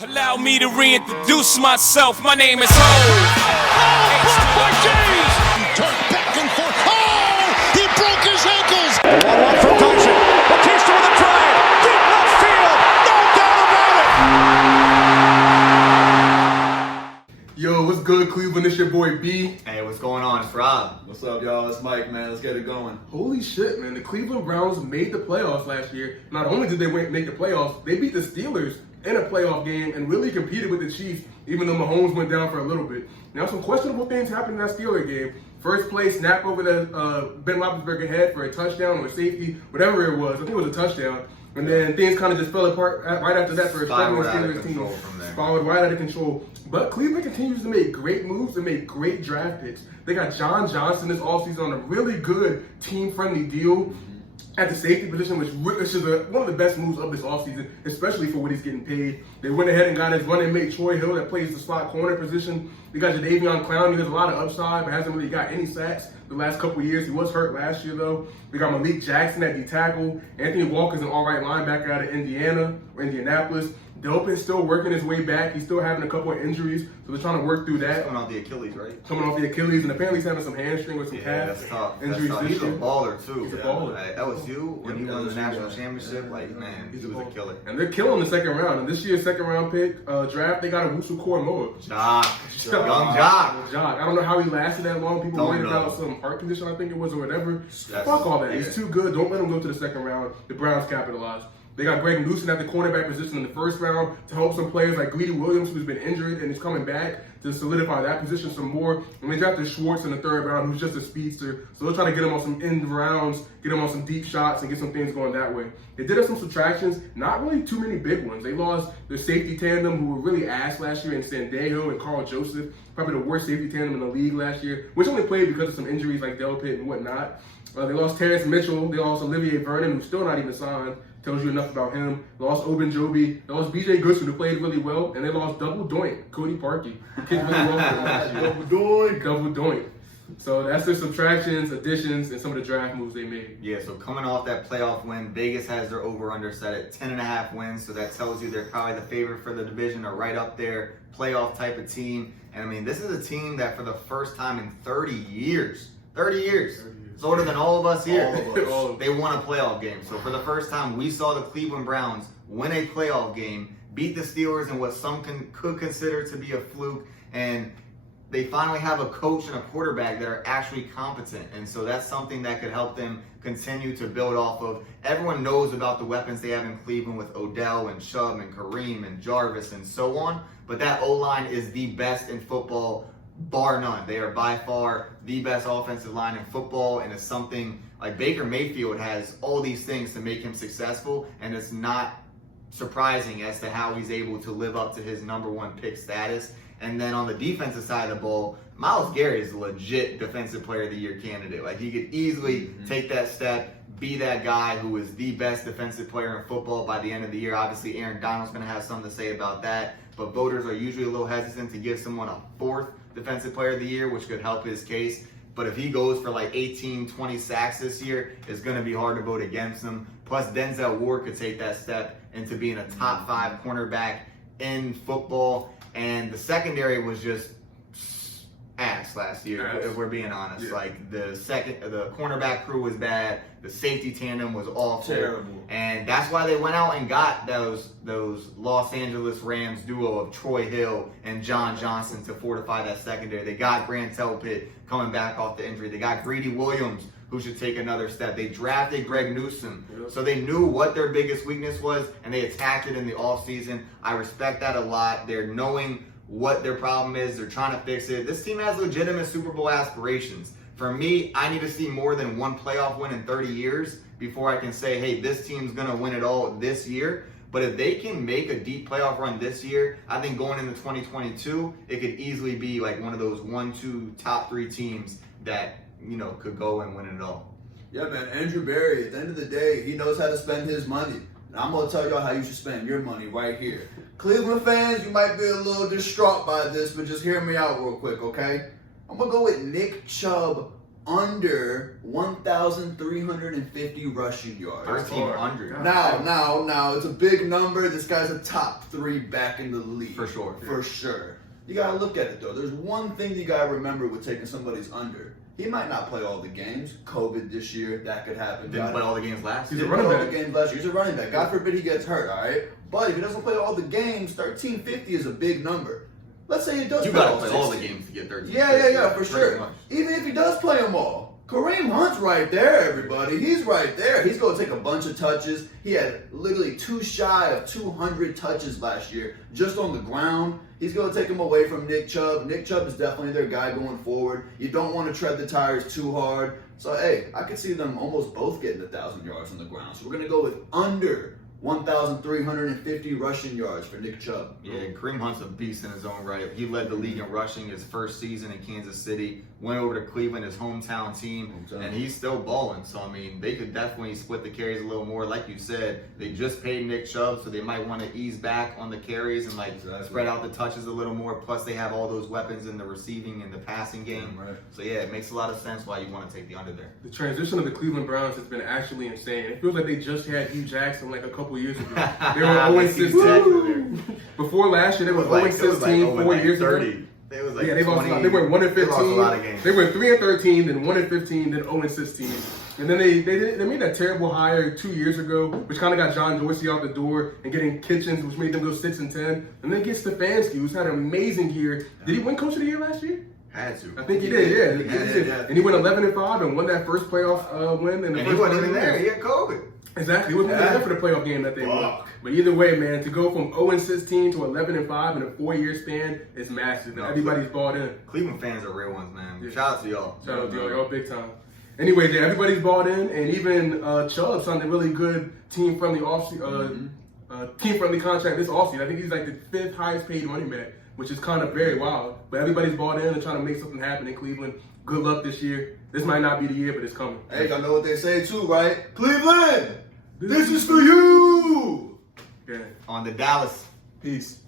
Allow me to reintroduce myself. My name is Ho. Blocked by James. Turned back and forth. Oh, he broke his ankles. 1-1 from Dyson. Batista with a drive. Deep left field. No doubt about it. Yo, what's good, Cleveland? It's your boy B. Hey, what's going on? It's Rob. What's up, y'all? It's Mike, man. Let's get it going. Holy shit, man. The Cleveland Browns made the playoffs last year. Not only did they make the playoffs, they beat the Steelers in a playoff game and really competed with the Chiefs, even though Mahomes went down for a little bit. Now, some questionable things happened in that Steelers game. First play, snap over the Ben Roethlisberger head for a touchdown or safety, whatever it was. I think it was a touchdown. And then things kind of just fell apart right after that for a struggling Steelers team. Spiraled right out of control. But Cleveland continues to make great moves and make great draft picks. They got John Johnson this offseason on a really good team-friendly deal at the safety position, which is one of the best moves of this offseason, especially for what he's getting paid. They went ahead and got his running mate, Troy Hill, that plays the slot corner position. They got Jadeveon Clowney, who has a lot of upside, but hasn't really got any sacks the last couple of years. He was hurt last year, though. They got Malik Jackson at D-tackle. Anthony Walker's an all-right linebacker out of Indianapolis. Delpit's still working his way back. He's still having a couple of injuries, so they're trying to work through that. Coming off the Achilles, right? Coming off the Achilles, and apparently he's having some hamstring with some calf that's tough. injuries That's tough. this He's a year. baller, too. He's a baller. At LSU, when he won the national championship, man, he was a killer. And they're killing the second round. And this year's second round pick draft, they got a Wusu Koromoa. Jock. Young Jock. I don't know how he lasted that long. People Don't worried know. about some heart condition, I think it was, or whatever. Fuck all that. He's too good. Don't let him go to the second round. The Browns capitalized. They got Greg Newsom at the cornerback position in the first round to help some players like Greedy Williams, who's been injured and is coming back to solidify that position some more. And they drafted Schwartz in the third round, who's just a speedster. So they're trying to get him on some end rounds, get him on some deep shots, and get some things going that way. They did have some subtractions, not really too many big ones. They lost their safety tandem, who were really ass last year, in Sandejo and Carl Joseph, probably the worst safety tandem in the league last year, which only played because of some injuries like Delpit and whatnot. They lost Terrence Mitchell. They lost Olivier Vernon, who's still not even signed. Tells you enough about him. Lost Ogunjobi. They lost BJ Goodson, who played really well. And they lost Double Doink, Cody Parkey, who kicked really well for them last year. Double Doink. So that's their subtractions, additions, and some of the draft moves they made. Yeah, so coming off that playoff win, Vegas has their over-under set at 10.5 wins. So that tells you they're probably the favorite for the division, or right up there, playoff type of team. And I mean, this is a team that for the first time in 30 years, it's older than all of us here. They won a playoff game. So for the first time, we saw the Cleveland Browns win a playoff game, beat the Steelers in what some could consider to be a fluke, and they finally have a coach and a quarterback that are actually competent. And so that's something that could help them continue to build off of. Everyone knows about the weapons they have in Cleveland with Odell and Chubb and Kareem and Jarvis and so on, but that O-line is the best in football, bar none. They are by far the best offensive line in football, and it's something like Baker Mayfield has all these things to make him successful, and it's not surprising as to how he's able to live up to his number one pick status. And then on the defensive side of the ball, Myles Garrett is a legit defensive player of the year candidate. Like, he could easily take that step, be that guy who is the best defensive player in football by the end of the year. Obviously, Aaron Donald's going to have something to say about that, but voters are usually a little hesitant to give someone a fourth defensive player of the year, which could help his case. But if he goes for like 18, 20 sacks this year, it's going to be hard to vote against him. Plus, Denzel Ward could take that step into being a top 5 cornerback in football. And the secondary was just ass last year, if we're being honest. Yeah. Like, the cornerback crew was bad. The safety tandem was awful. Terrible. And that's why they went out and got those Los Angeles Rams duo of Troy Hill and John Johnson to fortify that secondary. They got Grant Delpit coming back off the injury. They got Greedy Williams, who should take another step. They drafted Greg Newsom. So they knew what their biggest weakness was, and they attacked it in the offseason. I respect that a lot. They're knowing what their problem is. They're trying to fix it. This team has legitimate Super Bowl aspirations. For me, I need to see more than one playoff win in 30 years before I can say, hey, this team's going to win it all this year. But if they can make a deep playoff run this year, I think going into 2022, it could easily be like one of those 1-2 top 3 teams that, could go and win it all. Yeah, man. Andrew Berry, at the end of the day, he knows how to spend his money. And I'm going to tell y'all how you should spend your money right here. Cleveland fans, you might be a little distraught by this, but just hear me out real quick, okay? I'm going to go with Nick Chubb under 1,350 rushing yards. First team under. Now, it's a big number. This guy's a top 3 back in the league. For sure. For sure. You got to look at it, though. There's one thing you got to remember with taking somebody's under. He might not play all the games. COVID this year, that could happen. Didn't play all the games last year. He's a running back. He's a running back. God forbid he gets hurt, all right? But if he doesn't play all the games, 1,350 is a big number. Let's say he does You play got to all play 60. all the games to get 13. Yeah, for sure. Much. Even if he does play them all. Kareem Hunt's right there, everybody. He's right there. He's going to take a bunch of touches. He had literally 2 shy of 200 touches last year just on the ground. He's going to take him away from Nick Chubb. Nick Chubb is definitely their guy going forward. You don't want to tread the tires too hard. So, hey, I could see them almost both getting 1,000 yards on the ground. So we're going to go with under 1,350 rushing yards for Nick Chubb. Yeah, Kareem Hunt's a beast in his own right. He led the league in rushing his first season in Kansas City, went over to Cleveland, his hometown team, and he's still balling. So, I mean, they could definitely split the carries a little more. Like you said, they just paid Nick Chubb, so they might want to ease back on the carries and, spread out the touches a little more. Plus, they have all those weapons in the receiving and the passing game. Right. So, yeah, it makes a lot of sense why you want to take the under there. The transition of the Cleveland Browns has been actually insane. It feels like they just had Hugh Jackson like a couple years ago. They were 0-16. Before last year, they were 0-16 4 years ago. They was like they lost a lot. They went 1-15. They lost a lot of games. They went 3-13, then 1-15, then 0-16. And then they made that terrible hire 2 years ago, which kind of got John Dorsey out the door, and getting Kitchens, which made them go 6-10. And then get Stefanski, who's had an amazing year. Did he win Coach of the Year last year? Had to. I think he did. Yeah. And he went 11-5 and won that first playoff win. And he wasn't even there. He had COVID. Exactly. He wasn't even there for the playoff game that they won. But either way, man, to go from 0-16 to 11-5 in a 4-year span is massive. No, everybody's bought in. Cleveland fans are real ones, man. Yeah. Shout out to y'all. Shout out to y'all big time. Anyways, yeah, everybody's bought in, and even Chubb signed a really good team-friendly team-friendly contract this offseason. I think he's like the 5th highest paid running back, which is kind of very wild. But everybody's bought in and trying to make something happen in Cleveland. Good luck this year. This might not be the year, but it's coming. Hey, y'all know what they say too, right? Cleveland, this is for you. Yeah. On to Dallas. Peace.